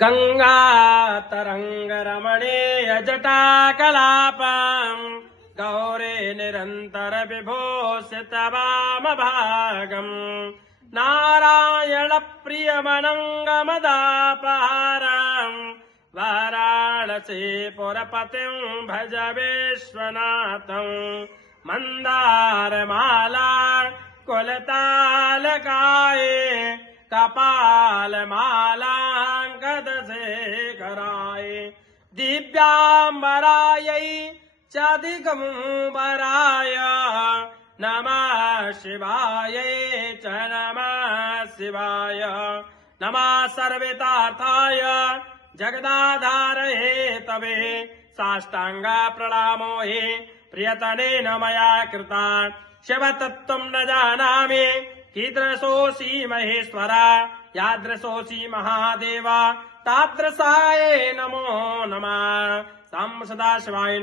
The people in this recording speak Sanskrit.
गङ्गातरङ्गरमणीय जटाकलापम् गौरे निरन्तर विभूषितवामभागम् नारायणप्रियमनङ्गमदापहारम् वाराणसीपुरपतिम् भज विश्वनाथम् मन्दारमाला कुलतालकाये कपालमालाङ्कदशेखराय दिव्याम्बरायै च दिगम्बराय नमः शिवायै च नमः शिवाय नमः सर्वेतार्थाय जगदाधारये तवे साष्टाङ्ग प्रणमो हि प्रियतनेन मया कृता शिवतत्त्वं न जानामि कीदृशोऽसि महेश्वर यादृशोऽसि महादेव तादृशाय नमो नमः। सां सदाशिवाय